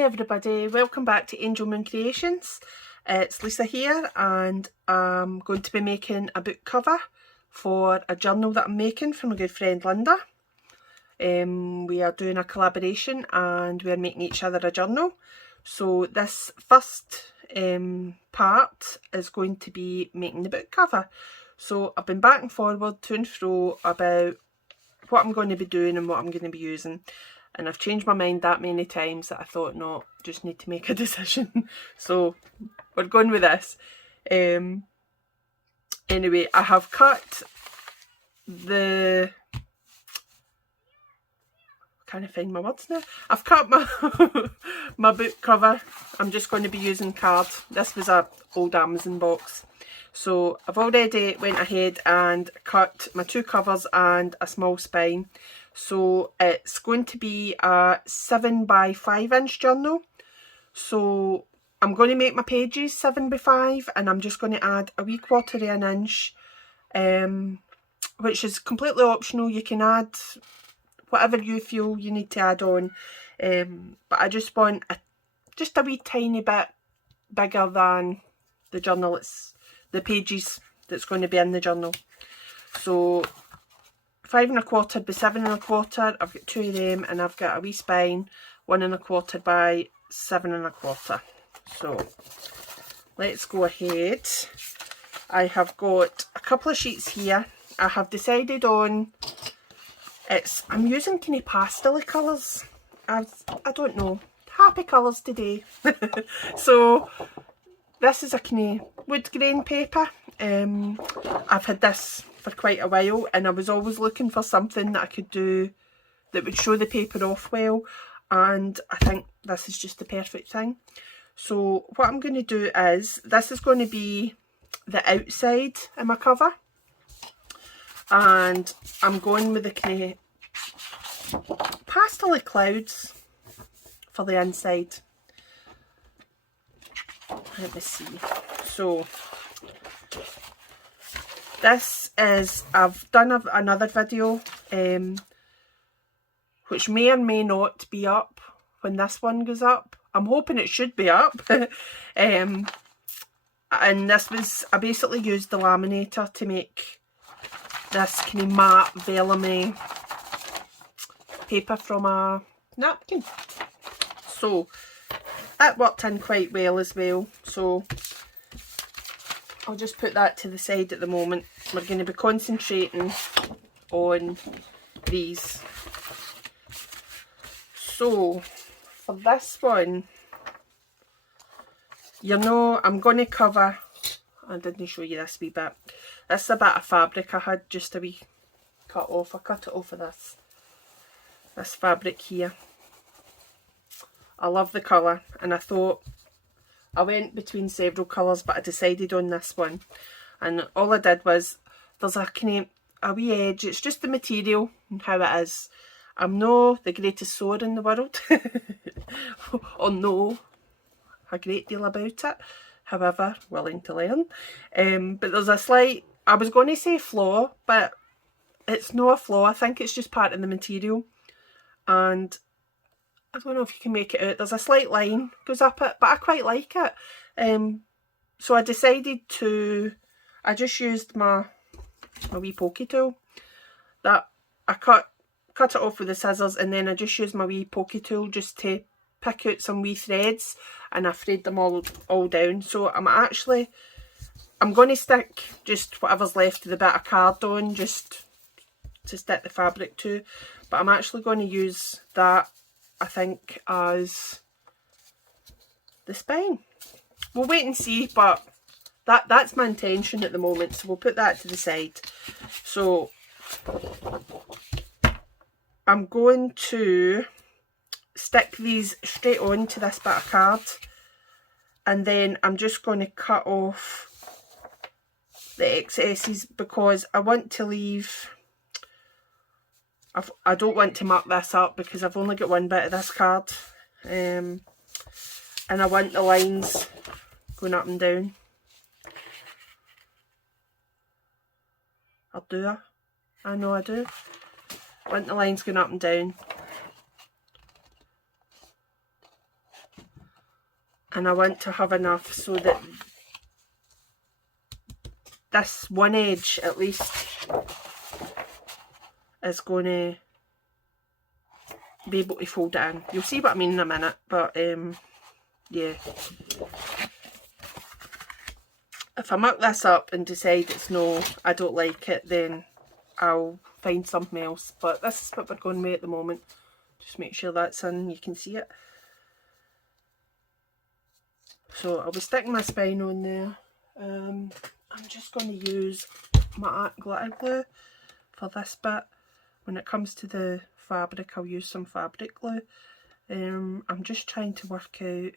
Hi everybody, welcome back to Angel Moon Creations. It's Lisa here and I'm going to be making a book cover for a journal that I'm making for my good friend Lynda. We are doing a collaboration and we're making each other a journal. So this first part is going to be making the book cover. So I've been back and forward to and fro about what I'm going to be doing and what I'm going to be using. And I've changed my mind that many times that I thought, no, just need to make a decision. So we're going with this. Anyway, I have cut the... Can't find my words now. I've cut my my book cover. I'm just going to be using card. This was a old Amazon box. So I've already went ahead and cut my two covers and a small spine. So it's going to be a 7 by 5 inch journal. So I'm going to make my pages 7 by 5 and I'm just going to add a wee quarter of an inch, which is completely optional. You can add whatever you feel you need to add on, but I just want just a wee tiny bit bigger than the journal. It's the pages that's going to be in the journal. So 5 1/4 by 7 1/4, I've got two of them, and I've got a wee spine 1 1/4 by 7 1/4. So let's go ahead. I have got a couple of sheets here. I have decided on, I'm using kind of pastel colours. I don't know, happy colours today. So this is a kind of wood grain paper. I've had this for quite a while and I was always looking for something that I could do that would show the paper off well, and I think this is just the perfect thing. So what I'm going to do is, this is going to be the outside of my cover, and I'm going with the kind of pastel clouds for the inside. Let me see. So this is, I've done another video which may or may not be up when this one goes up. I'm hoping it should be up. And this was, I basically used the laminator to make this kind of matte vellum paper from a napkin. So that worked in quite well as well. So I'll just put that to the side at the moment. We're going to be concentrating on these. So for this one, you know, I'm going to cover, I didn't show you this wee bit. This is a bit of fabric I had just a wee cut off. I cut it off of this fabric here. I love the colour, and I thought, I went between several colours, but I decided on this one. And all I did was, there's a kind of a wee edge. It's just the material and how it is. I'm no the greatest sewer in the world, or know a great deal about it. However, willing to learn. But there's a slight, I was going to say flaw, but it's not a flaw. I think it's just part of the material. And I don't know if you can make it out. There's a slight line goes up it, but I quite like it. So I decided to, I just used my wee pokey tool. That I cut it off with the scissors, and then I just used my wee pokey tool just to pick out some wee threads, and I frayed them all down. So I'm going to stick just whatever's left of the bit of card on, just to stick the fabric to. But I'm actually going to use that, I think, as the spine. We'll wait and see, but that's my intention at the moment, so we'll put that to the side. So I'm going to stick these straight on to this bit of card, and then I'm just going to cut off the excesses because I want to leave, I don't want to mark this up because I've only got one bit of this card, and I want the lines going up and down. I'll do it. I know I do. I want the lines going up and down. and I want to have enough so that this one edge at least is going to be able to fold it in. You'll see what I mean in a minute, but yeah. If I muck this up and decide it's no, I don't like it, then I'll find something else. But this is what we're going with at the moment. Just make sure that's in, you can see it. So I'll be sticking my spine on there. I'm just going to use my art glitter glue for this bit. When it comes to the fabric, I'll use some fabric glue. I'm just trying to work out,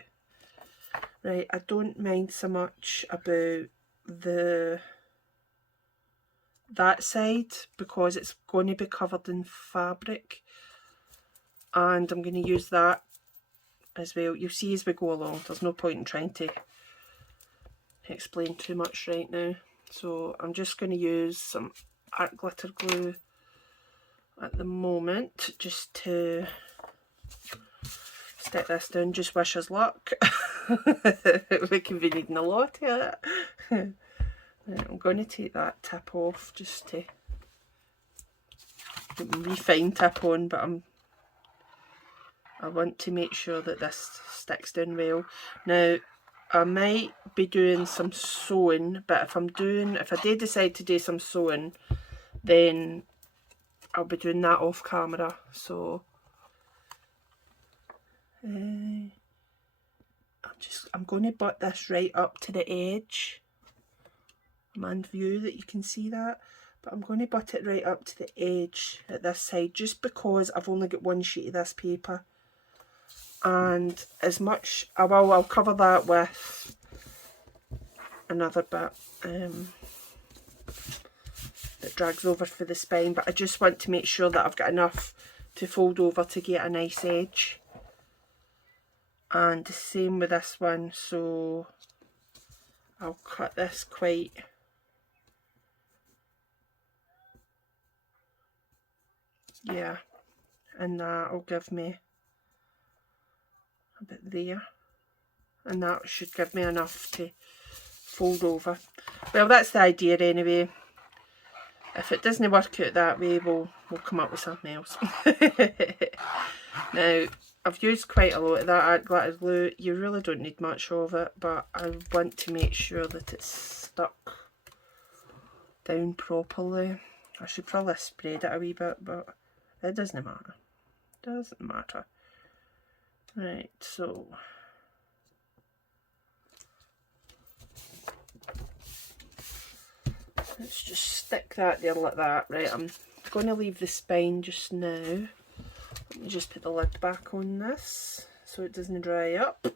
right, I don't mind so much about that side because it's going to be covered in fabric, and I'm going to use that as well. You'll see as we go along. There's no point in trying to explain too much right now. So I'm just going to use some art glitter glue at the moment just to stick this down. Just wish us luck. We can be needing a lot of it. Right, I'm going to take that tip off just to refine tip on, but I want to make sure that this sticks down well. Now I might be doing some sewing, but if I do decide to do some sewing, then I'll be doing that off camera. So I'm going to butt this right up to the edge. I'm in view that you can see that, but I'm going to butt it right up to the edge at this side, just because I've only got one sheet of this paper. And as much, I'll cover that with another bit that drags over for the spine, but I just want to make sure that I've got enough to fold over to get a nice edge. And the same with this one, so I'll cut this quite and that'll give me a bit there, and that should give me enough to fold over. Well, that's the idea anyway. If it doesn't work out that way, we'll come up with something else. Now, I've used quite a lot of that art glitter glue. You really don't need much of it, but I want to make sure that it's stuck down properly. I should probably spread it a wee bit, but it doesn't matter. Doesn't matter. Right, so let's just stick that there like that. Right, I'm going to leave the spine just now. Let me just put the lid back on this so it doesn't dry up.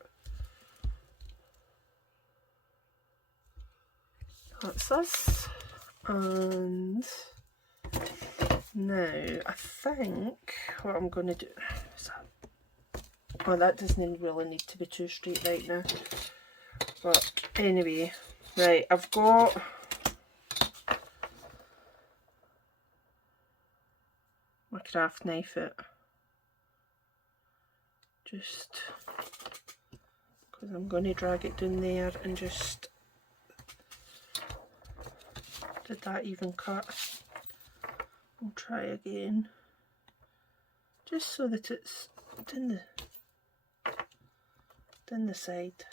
That's us. And now I think what I'm going to do is that doesn't really need to be too straight right now. But anyway, right, I've got my craft knife out. Just because I'm going to drag it down there and just, did that even cut? We'll try again, just so that it's down the side.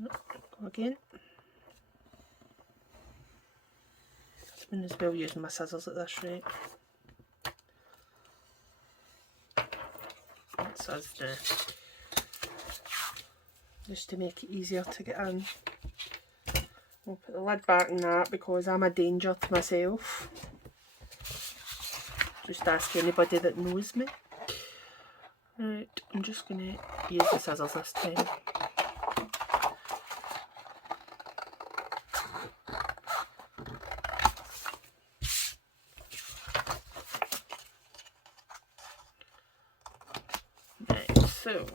Go again. I'm as well using my scissors at this rate. That's us now. Just to make it easier to get in. I'll put the lid back on that because I'm a danger to myself. Just ask anybody that knows me. Right, I'm just going to use the scissors this time. Right, so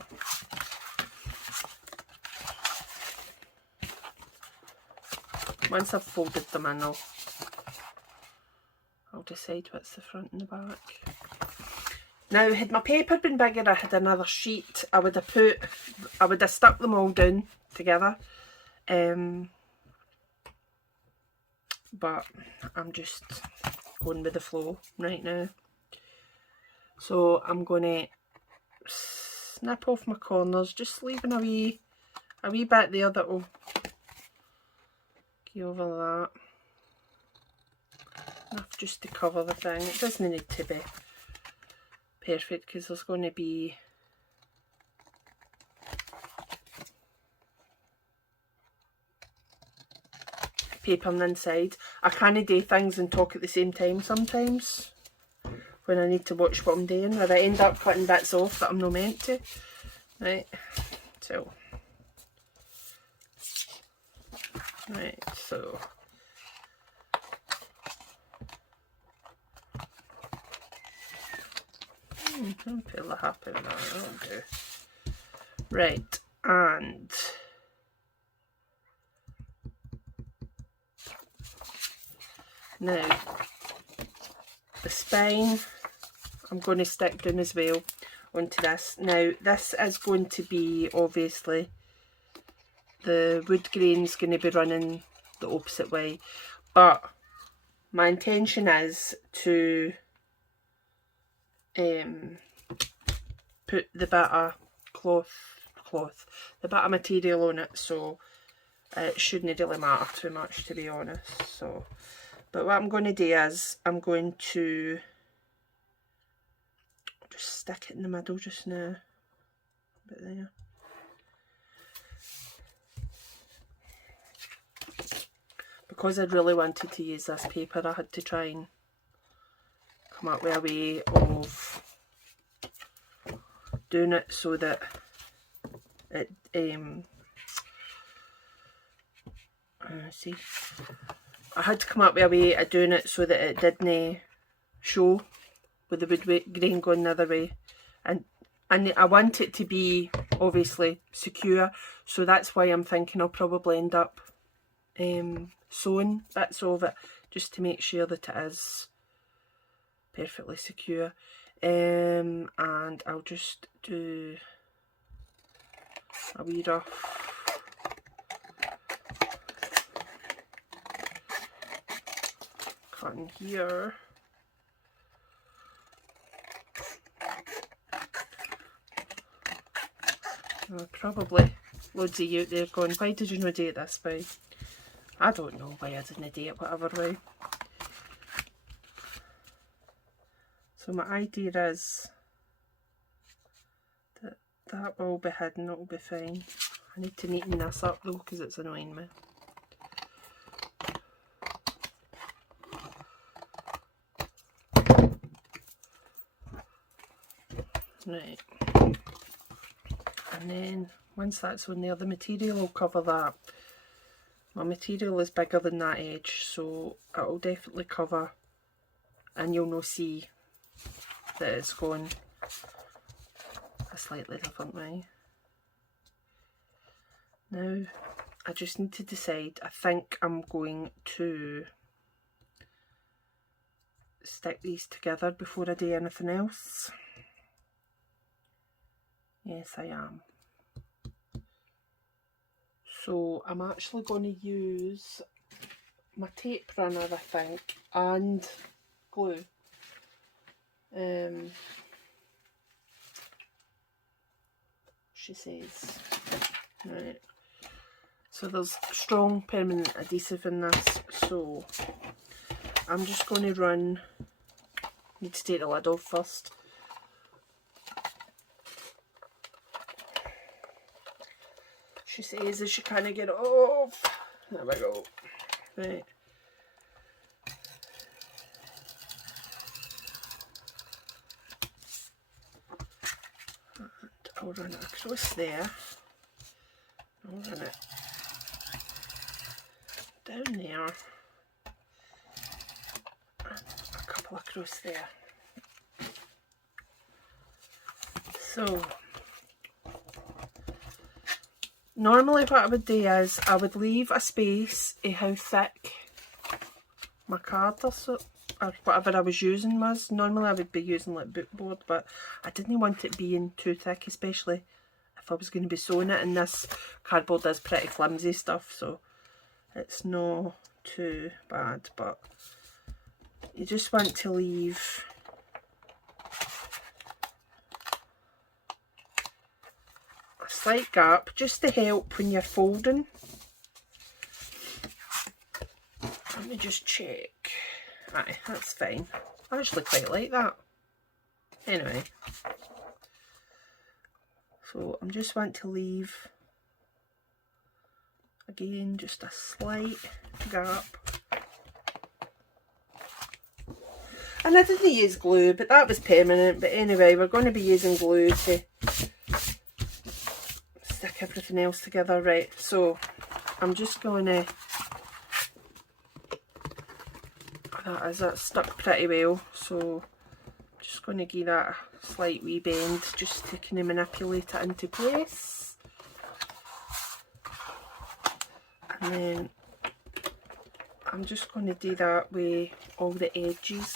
once I've folded them in, I'll decide what's the front and the back. Now, had my paper been bigger, I had another sheet, I would have stuck them all down together. But I'm just going with the flow right now. So I'm going to snip off my corners, just leaving a wee bit there that will go over that. Enough just to cover the thing. It doesn't need to be perfect because there's going to be paper on the inside. I can't do things and talk at the same time sometimes when I need to watch what I'm doing, or I end up cutting bits off that I'm not meant to. Right, so I'm fairly happy with that. That'll do. Right, and now the spine I'm going to stick down as well onto this. Now this is going to be, obviously, the wood grain's going to be running the opposite way, but my intention is to put the bit of the bit of material on it, so it shouldn't really matter too much, to be honest. So, but what I'm going to do is I'm going to just stick it in the middle just now, a bit there. Because I really wanted to use this paper, I had to try and come up with a way of doing it so that it I had to come up with a way of doing it so that it didn't show with the wood grain going the other way, and I want it to be obviously secure, so that's why I'm thinking I'll probably end up sewing bits of it just to make sure that it is perfectly secure. And I'll just do a wee rough cutting here. Probably loads of you out there going, why did you not do it this way? I don't know why I didn't do it whatever way. So my idea is that that will be hidden, it will be fine. I need to neaten this up though because it's annoying me. Right, and then once that's on there, the material will cover that. My material is bigger than that edge, so it will definitely cover, and you'll not see that it's going a slightly different way. Now I just need to decide. I think I'm going to stick these together before I do anything else. Yes, I am. So I'm actually going to use my tape runner, I think, and glue. She says. Right. So there's strong permanent adhesive in this, so I'm just going to run. Need to take the lid off first. She says as she kind of get it off. There we go. Right. And I'll run it across there. I'll run it down there. And a couple across there. So normally what I would do is I would leave a space of how thick my card is, or whatever I was using was. Normally I would be using like bookboard, but I didn't want it being too thick, especially if I was going to be sewing it, and this cardboard is pretty flimsy stuff, so it's not too bad, but you just want to leave a slight gap just to help when you're folding. Let me just check. Aye, that's fine. I actually quite like that. Anyway, so I'm just want to leave, again, just a slight gap. And I didn't use glue, but that was permanent. But anyway, we're going to be using glue to stick everything else together. Right, so I'm just going to, that's stuck pretty well, so I'm just going to give that a slight wee bend just to kind of manipulate it into place. And then I'm just going to do that with all the edges.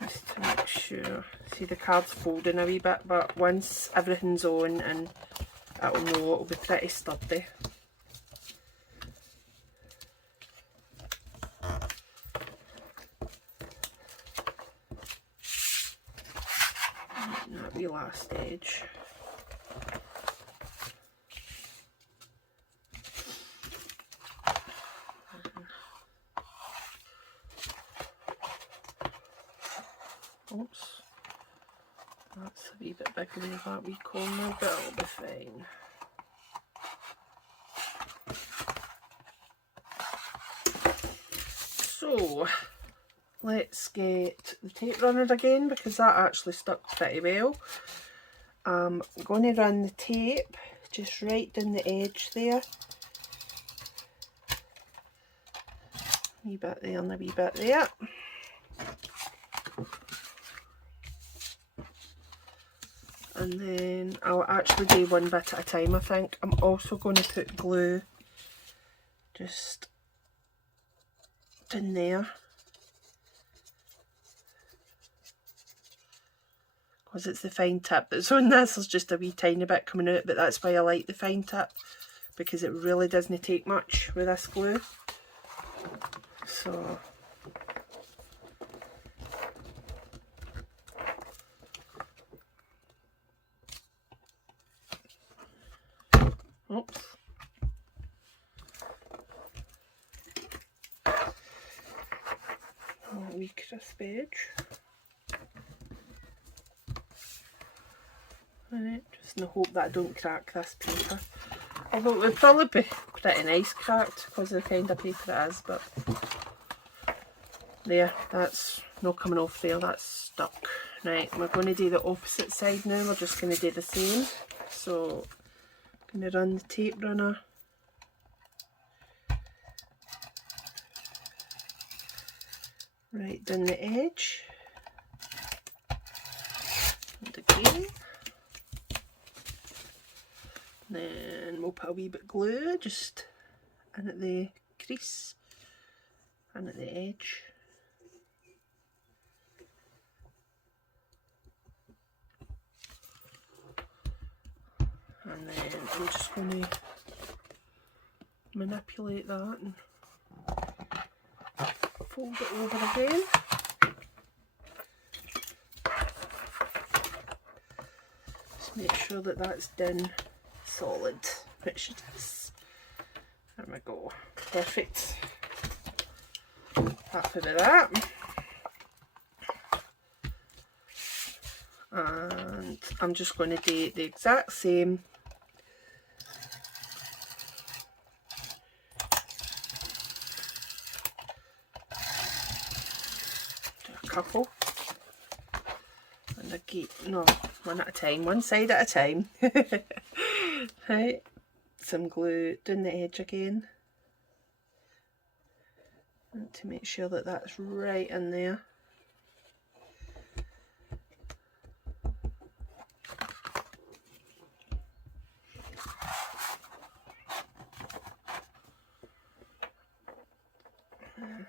Just to make sure. See, the card's folding a wee bit, but once everything's on, and it'll know, it'll be pretty sturdy. And that wee last edge. Oops, that's a wee bit bigger than that wee corner, but it'll be fine. So let's get the tape runner again, because that actually stuck pretty well. I'm going to run the tape just right down the edge there. A wee bit there and a wee bit there. And then I'll actually do one bit at a time, I think. I'm also going to put glue just in there, because it's the fine tip that's on this. There's just a wee tiny bit coming out, but that's why I like the fine tip, because it really doesn't take much with this glue. So oops. A wee crisp edge. Right, just in the hope that I don't crack this paper. Although it would probably be pretty nice cracked because of the kind of paper it is, but there, that's not coming off there, that's stuck. Right, we're going to do the opposite side now. We're just going to do the same. So I'm going to run the tape runner right down the edge, and again. Then we'll put a wee bit glue just in at the crease and at the edge. And then I'm just going to manipulate that and fold it over again. Just make sure that that's done solid, which it is. There we go. Perfect. Happy with that. And I'm just going to do the exact same. Do a couple. And I keep, no, one at a time, one side at a time. Right, some glue down the edge again. And to make sure that that's right in there. And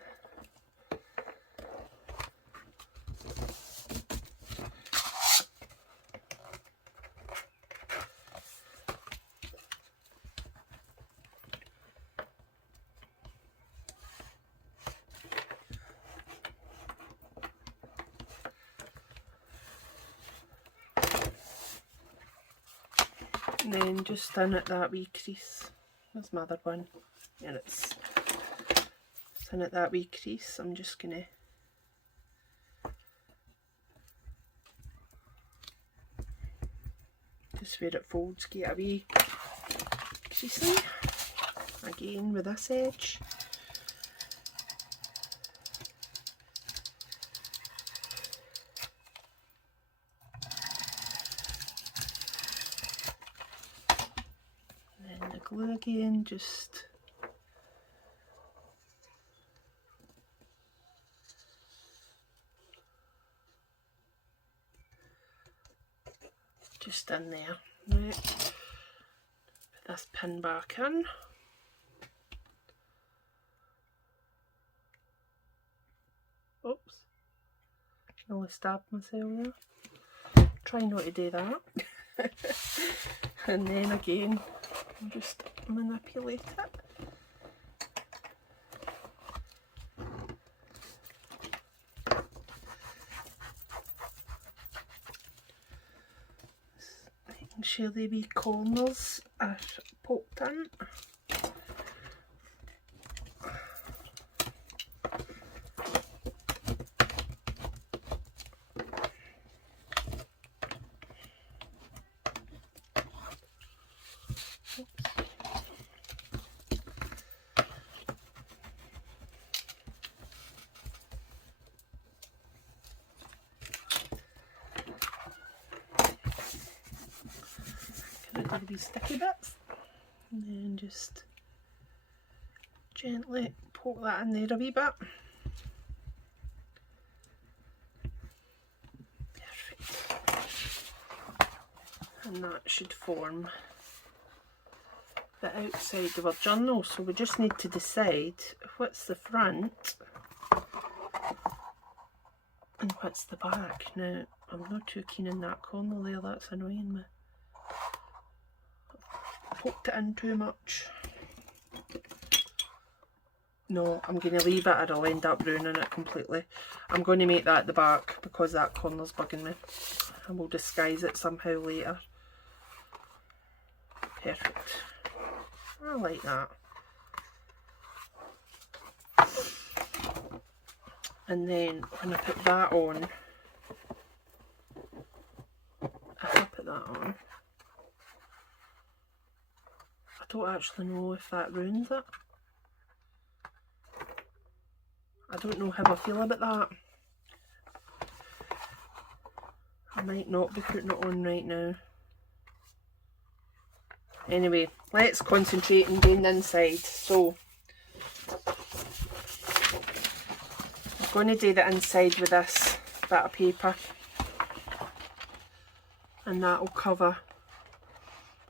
then just in at that wee crease. There's my other one. And it's in at that wee crease. I'm just gonna just where it folds, get a wee creasing again with this edge. And then the glue again, just in there. Right. Put this pin back in. Oops. Nearly stabbed myself there. Try not to do that. And then again, I'll just manipulate it. Making sure the wee corners are poked in. These sticky bits, and then just gently poke that in there a wee bit. Perfect. And that should form the outside of our journal. So we just need to decide what's the front and what's the back. Now, I'm not too keen in that corner there, that's annoying me. Poked it in too much. No, I'm going to leave it or I'll end up ruining it completely. I'm going to make that the back because that corner's bugging me. And we'll disguise it somehow later. Perfect. I like that. And then when I put that on, if I put that on, I don't actually know if that ruins it. I don't know how I feel about that. I might not be putting it on right now. Anyway, let's concentrate on doing the inside. So, I'm going to do the inside with this bit of paper. And that will cover.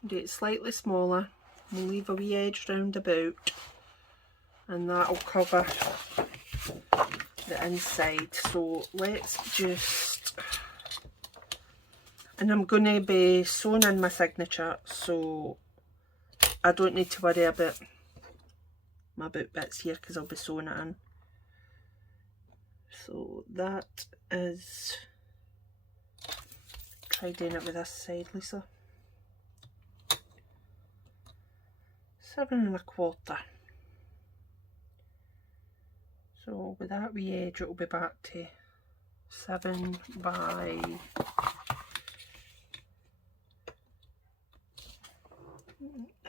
Do it slightly smaller. We'll leave a wee edge round about, and that will cover the inside. So let's just, and I'm going to be sewing in my signature, so I don't need to worry about my boot bits here because I'll be sewing it in. So that is, try doing it with this side, Lisa. 7 1/4. So with that wee edge it will be back to 7 by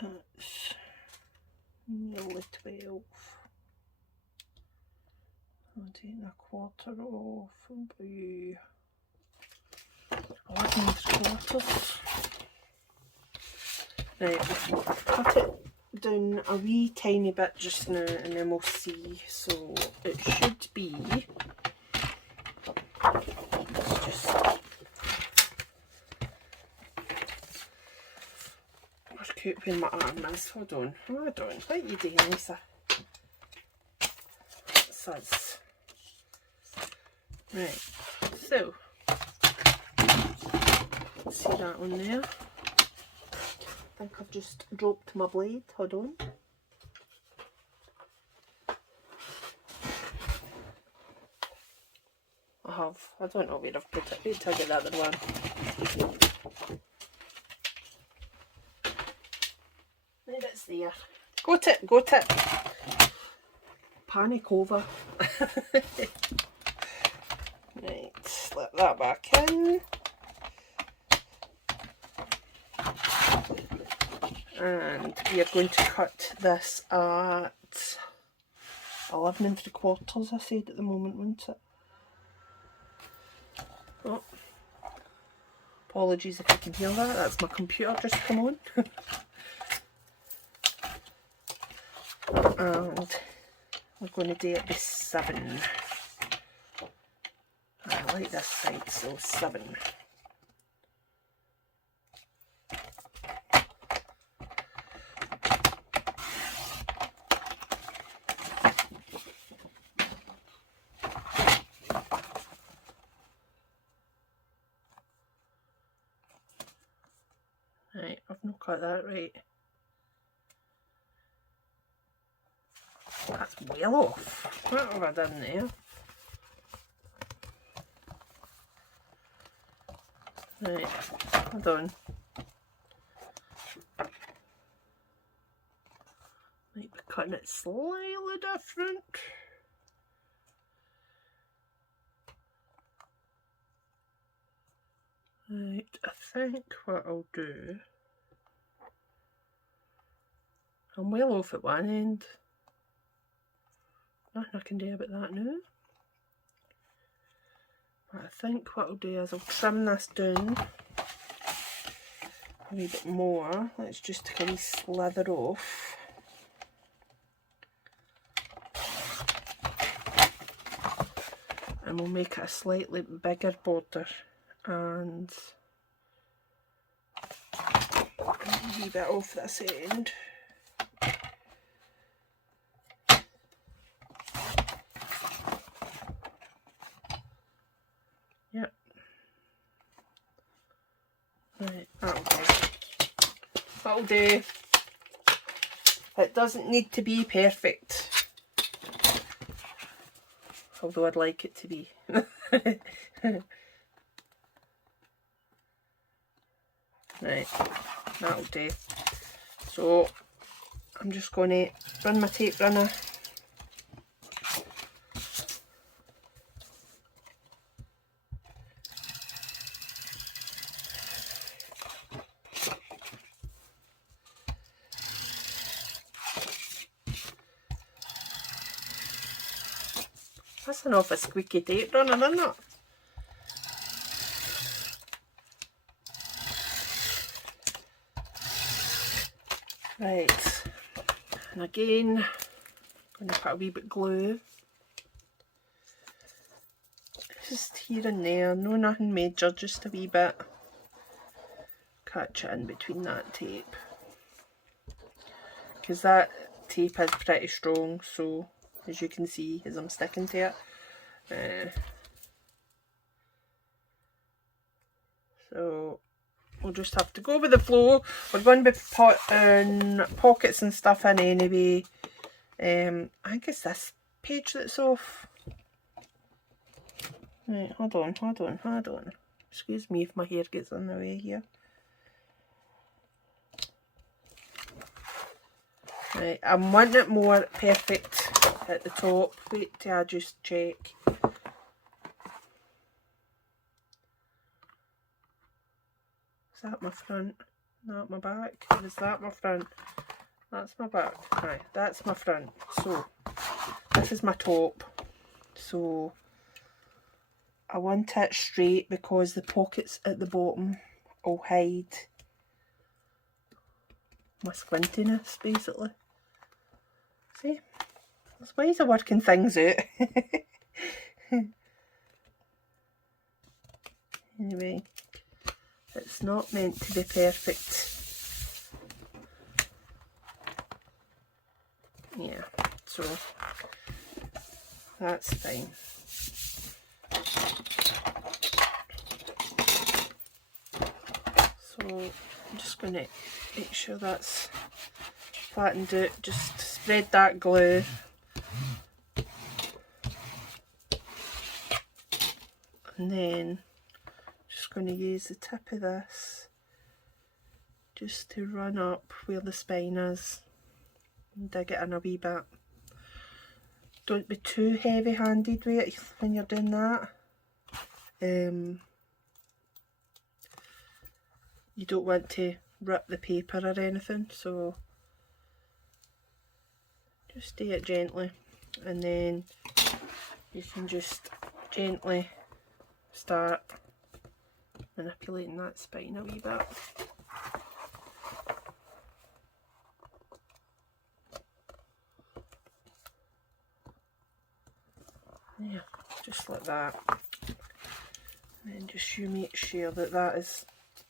that's nearly 12. 17 1/4 off by 11 3/4. Right, we'll cut it down a wee tiny bit just now and then we'll see. So it should be, let's just, work out where my arm is. Hold on, what are you doing, Lisa? sus. Right, so see that on there. I think I've just dropped my blade. Hold on. I have. I don't know where I've put it. Wait till I get that other one. There it's there. Got it, got it. Panic over. Right, slip that back in. And we are going to cut this at 11 3/4, I said at the moment, wasn't it? Oh, apologies if you can hear that, that's my computer just come on. And we're going to do it with 7. I like this side, so 7. Right, I've not cut that right. That's well off. What have I done there? Right, hold on. Might be cutting it slightly different. Right, I think what I'll do, I'm well off at one end. Nothing I can do about that now. But I think what I'll do is I'll trim this down a wee bit more. Let's just take a wee slither off. And we'll make it a slightly bigger border. And a wee bit off this end. Yep. Right, that'll do. That'll do. It doesn't need to be perfect, although I'd like it to be. Right, that'll do. So I'm just going to run my tape runner. That's an awful squeaky tape runner, isn't it? Right, and again, I'm going to put a wee bit glue, just here and there, no nothing major, just a wee bit, catch it in between that tape, because that tape is pretty strong, so as you can see as I'm sticking to it, so we'll just have to go with the flow. We're going to be putting pockets and stuff in anyway. I think it's this page that's off. Right, hold on. Excuse me if my hair gets in the way here. Right, I'm wanting it more perfect at the top. Wait till I just check. Is that my front? Not my back? Or is that my front? That's my back. Right, that's my front. So, this is my top. So, I want it straight because the pockets at the bottom will hide my squintiness, basically. See? There's ways of working things out. Anyway. It's not meant to be perfect. Yeah, so That's fine. So I'm just going to make sure that's flattened out. Just spread that glue. And then just going to use the tip of this just to run up where the spine is and dig it in a wee bit. Don't be too heavy handed with it when you're doing that. You don't want to rip the paper or anything, so just do it gently, and then you can just gently start manipulating that spine a wee bit. Yeah, just like that. And then just you make sure that that is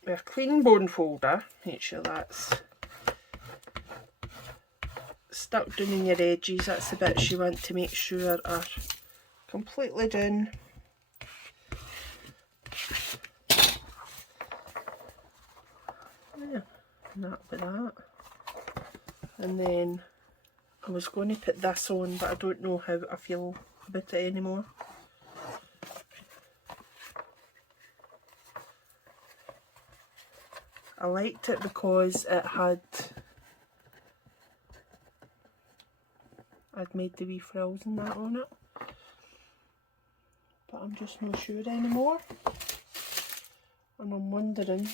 with a clean bone folder. Make sure that's stuck down in your edges. That's the bits you want to make sure are completely down. Yeah, and that with that. And then I was going to put this on, but I don't know how I feel about it anymore. I liked it because I'd made the wee frills and that on it, but I'm just not sure anymore, and I'm wondering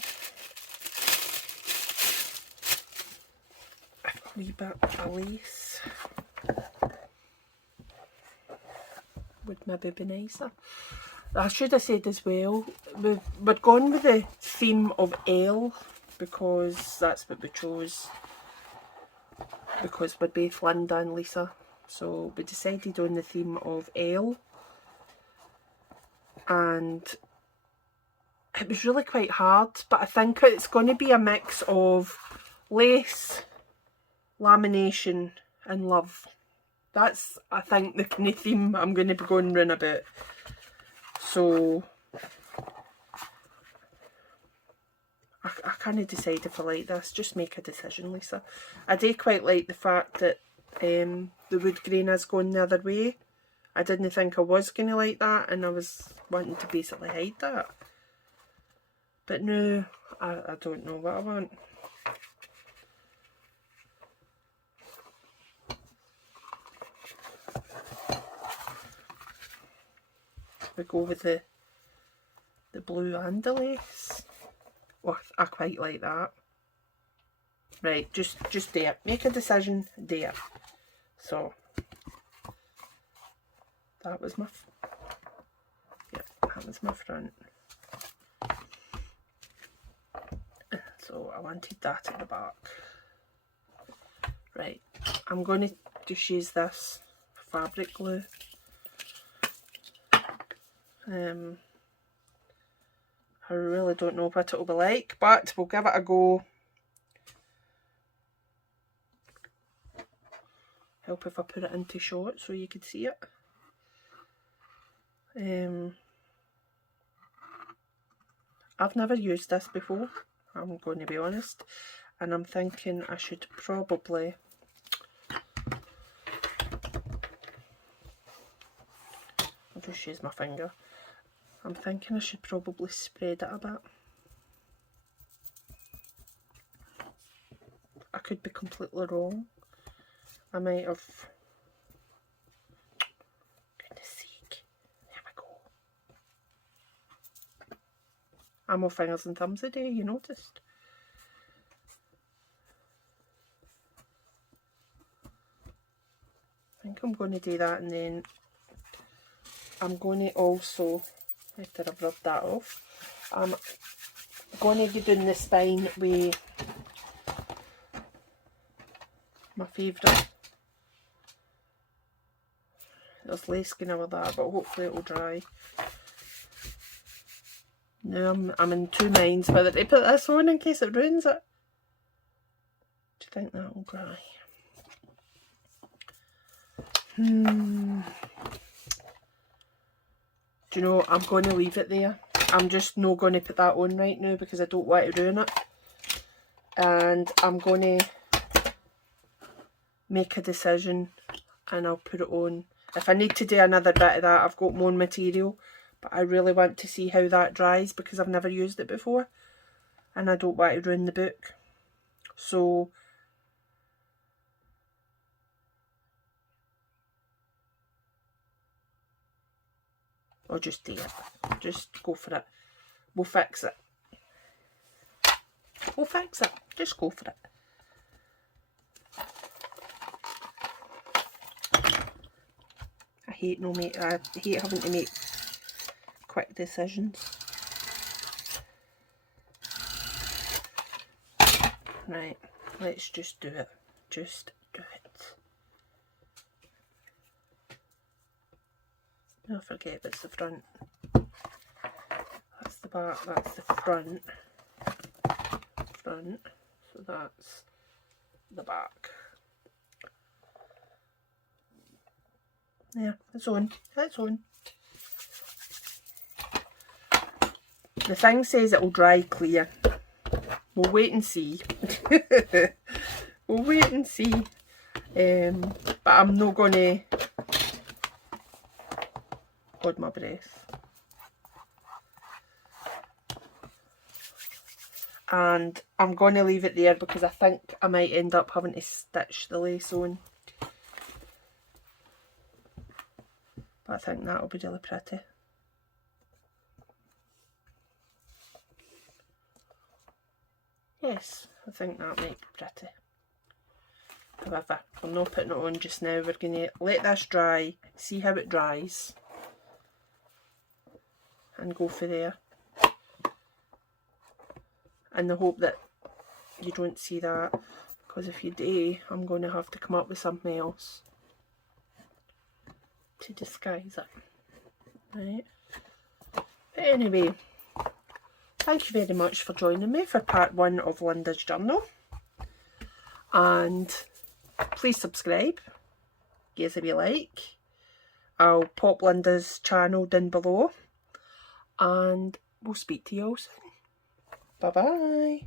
if a wee bit of lace would maybe be nicer. I should have said as well, we'd gone with the theme of L because that's what we chose, because we're both Lynda and Lisa, so we decided on the theme of L, and it was really quite hard, but I think it's going to be a mix of lace, lamination and love. That's, I think, the kind of theme I'm going to be going round about. So I can't decide if I like this. Just make a decision, Lisa. I do quite like the fact that the wood grain is going the other way. I didn't think I was going to like that, and I was wanting to basically hide that. But no, I don't know what I want. We go with the blue and the lace. Oh, I quite like that. Right, just do it. Make a decision, do it. So that was my that was my front. So I wanted that at the back. Right, I'm going to just use this fabric glue. I really don't know what it will be like, but we'll give it a go. Help if I put it into shot so you could see it. I've never used this before, I'm going to be honest, and I'm thinking I should probably I'll just use my finger. I'm thinking I should probably spread it a bit. I could be completely wrong. I might have... Goodness sake. There we go. I'm more fingers and thumbs a day, you noticed. I think I'm going to do that, and then I'm going to also, after I've rubbed that off, I'm going to be doing the spine with my favourite. There's lace going over that, but hopefully it will dry. Now I'm in two minds whether to put this on in case it ruins it. Do you think that will dry? Do you know, I'm going to leave it there. I'm just not going to put that on right now because I don't want to ruin it. And I'm going to make a decision and I'll put it on. If I need to do another bit of that, I've got more material. But I really want to see how that dries because I've never used it before. And I don't want to ruin the book. So I'll just do it. Just go for it. We'll fix it. We'll fix it. Just go for it. I hate having to make quick decisions. Right, let's just do it. Just do it. Don't forget it's the front. That's the back, that's the front. So that's the back. Yeah, it's on. It's on. The thing says it will dry clear. We'll wait and see. We'll wait and see. But I'm not going to hold my breath. And I'm going to leave it there because I think I might end up having to stitch the lace on. But I think that'll be really pretty. Yes, I think that might be pretty. However, I'm not putting it on just now. We're going to let this dry, see how it dries, and go for there. In the hope that you don't see that, because if you do, I'm going to have to come up with something else to disguise it. Right. But anyway, thank you very much for joining me for part 1 of Lynda's journal. And please subscribe, give us a wee like. I'll pop Lynda's channel down below. And we'll speak to you all soon. Bye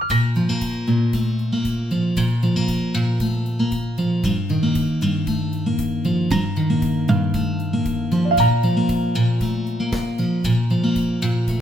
bye.